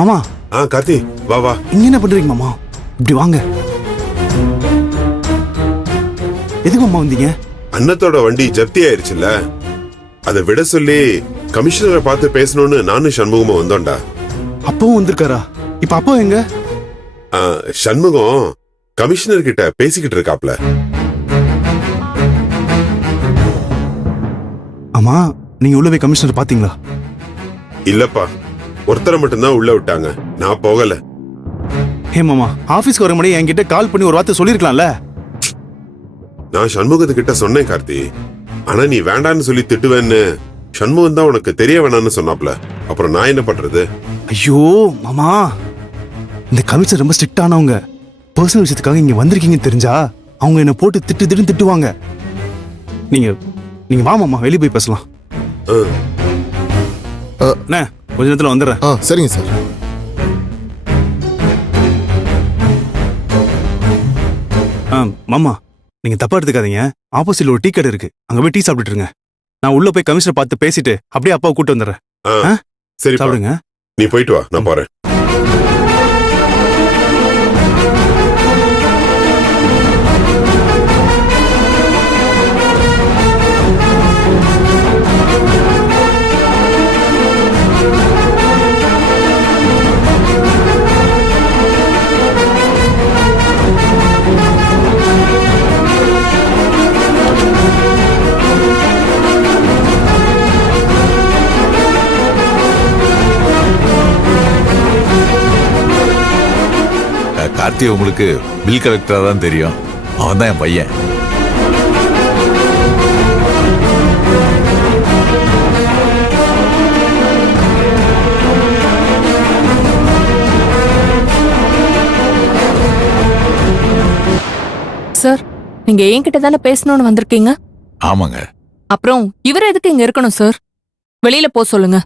மாமா. கார்த்தி வா வா. இங்க என்ன பண்றீங்க மாமா? இப்படி வாங்க. எதுக்கு மாமா வந்தீங்க? அண்ணத்தோட வண்டி ஜப்தி ஆயிருச்சுல்ல, அதை விட சொல்லி கமிஷனரை பார்த்து பேசணும்னு நானும் சண்முகமும் வந்தோம்டா. அப்பவும் வந்திருக்காரா? இப்ப அப்போ எங்க? சண்முகம் கமிஷனர் கிட்ட பேசிக்கிட்டு இருக்காப்ல. ஆமா, நீங்க உள்ள போய் கமிஷனர் பாத்தீங்களா? இல்லப்பா, ஒருத்தரை மட்டும்தான் உள்ள விட்டாங்க, நான் போகல. ஹே மாமா, ஆபீஸ்க்கு வர முன்னாடி என்கிட்ட கால் பண்ணி ஒரு வார்த்தை சொல்லிருக்கலாம்ல. நான் சண்முகத்துக்கிட்ட சொன்னேன் கார்த்தி, ஆனா நீ வேண்டான்னு சொல்லி திட்டுவேன்னு சண்முகம் தான் உனக்கு தெரிய வேணான்னு சொன்னாப்ல. அப்புறம் நான் என்ன பண்றது? ஐயோ மாமா, இந்த கமிஷனர் ரொம்ப ஸ்ட்ரிக்ட் ஆனவங்க. பர்சனல் விஷயத்துக்காக இங்க வந்திருக்கீங்கன்னு தெரிஞ்சா அவங்க என்ன போட்டு திட்டுவாங்க. நீங்க வா மாமா, வெளியே போய் பேசலாம். என்ன, கொஞ்ச நேரத்துல வந்துடுறேன். சரிங்க சார். மாமா, நீங்க தப்பா எடுத்துக்காதீங்க. ஆப்போசிட்ல ஒரு டீ கடை இருக்கு, அங்க போய் டீ சாப்பிட்டுட்டு இருங்க. நான் உள்ள போய் கமிஷனர் பார்த்து பேசிட்டு அப்படியே அப்பாவை கூட்டு வந்துடுறேன். சரி சாப்பிடுங்க. நீ போயிட்டு வா, நான் போறேன். கார்த்தி உங்களுக்கு பில் கலெக்டரா தான் தெரியும். அவன் தான் என் பையன். சார், நீங்க என்கிட்ட தானே பேசணும்னு வந்திருக்கீங்க? ஆமாங்க. அப்புறம் இவர் எதுக்கு இங்க இருக்கணும் சார்? வெளியில போ சொல்லுங்க.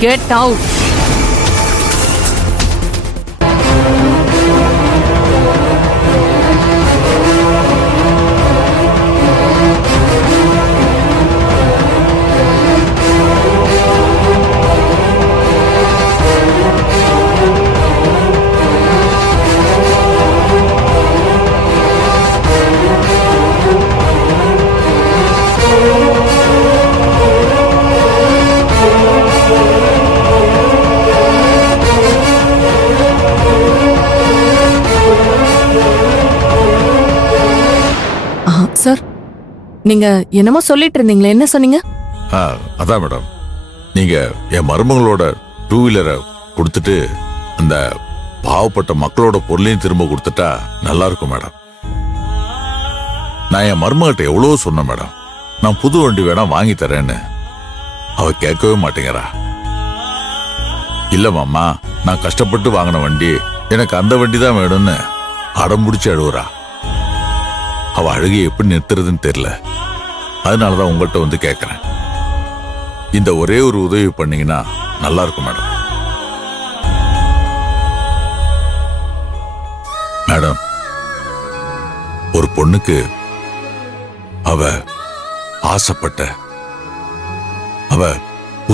Get out. சார், நீங்க என்னமோ சொல்லிட்டு இருந்தீங்களே, என்ன சொன்னீங்க? அதான் மேடம், நீங்க என் மருமகளோட 2 வீலரை கொடுத்துட்டு அந்த பாவப்பட்ட மக்களோட பொருளையும் திரும்ப கொடுத்துட்டா நல்லா இருக்கும் மேடம். நான் என் மருமகிட்ட எவ்வளவு சொன்னேன் மேடம், நான் புது வண்டி வேணா வாங்கி தரேன்னு. அவ கேட்கவே மாட்டேங்கிறா. இல்ல மாமா, நான் கஷ்டப்பட்டு வாங்கின வண்டி, எனக்கு அந்த வண்டி தான் வேணும்னு அடம் பிடிச்சு அழுவுறா. அவ அழுகையை எப்படி நிறுத்துறதுன்னு தெரியல. அதனாலதான் உங்கள்கிட்ட வந்து கேட்கிறேன். இந்த ஒரே ஒரு உதவி பண்ணீங்கன்னா நல்லா இருக்கும் மேடம். மேடம், ஒரு பொண்ணுக்கு அவ ஆசைப்பட்ட, அவ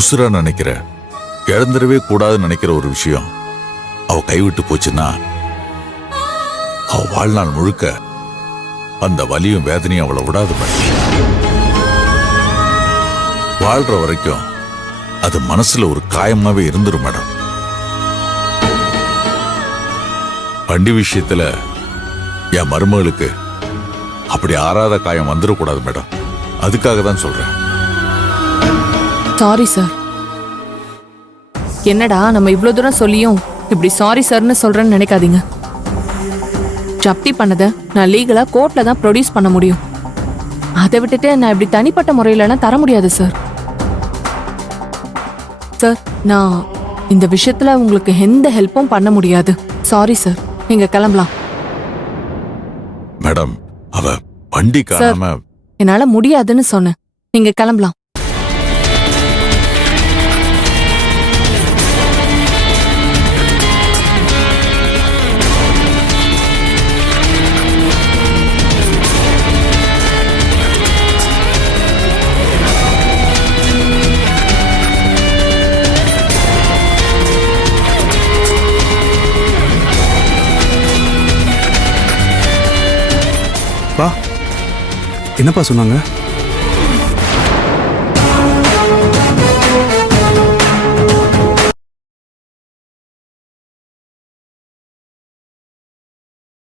உசுரா நினைக்கிற, இழந்துடவே கூடாதுன்னு நினைக்கிற ஒரு விஷயம் அவ கைவிட்டு போச்சுன்னா அவ வாழ்நாள் முழுக்க அந்த வலியும் வேதனையும் அவளை விடாது மேடம். வாழ்ற வரைக்கும் அது மனசுல ஒரு காயமாவே இருந்துரும் மேடம். வண்டி விஷயத்துல என் மருமகளுக்கு அப்படி ஆறாத காயம் வந்துடக்கூடாது மேடம். அதுக்காக தான் சொல்றேன். Sorry sir. என்னடா நம்ம இவ்வளவு தூரம் சொல்லியும் இப்படி சாரி சார்னு சொல்றேன்னு நினைக்காதீங்க. ஜப்தி பண்ணத நான் லீகலா கோர்ட்ல தான் ப்ரொடியூஸ் பண்ண முடியும். அதை விட்டுட்டு நான் இப்படி தனிப்பட்ட முறையிலலாம் தர முடியாது சார். சார், நான் இந்த விஷயத்துல உங்களுக்கு எந்த ஹெல்ப்பும் பண்ண முடியாது. சாரி சார், நீங்க கிளம்பலாம். மேடம், அவ வண்டி காணாம. என்னால முடியாதுன்னு சொன்னேன். நீங்க கிளம்பலாம். என்னப்பா சொன்னாங்க?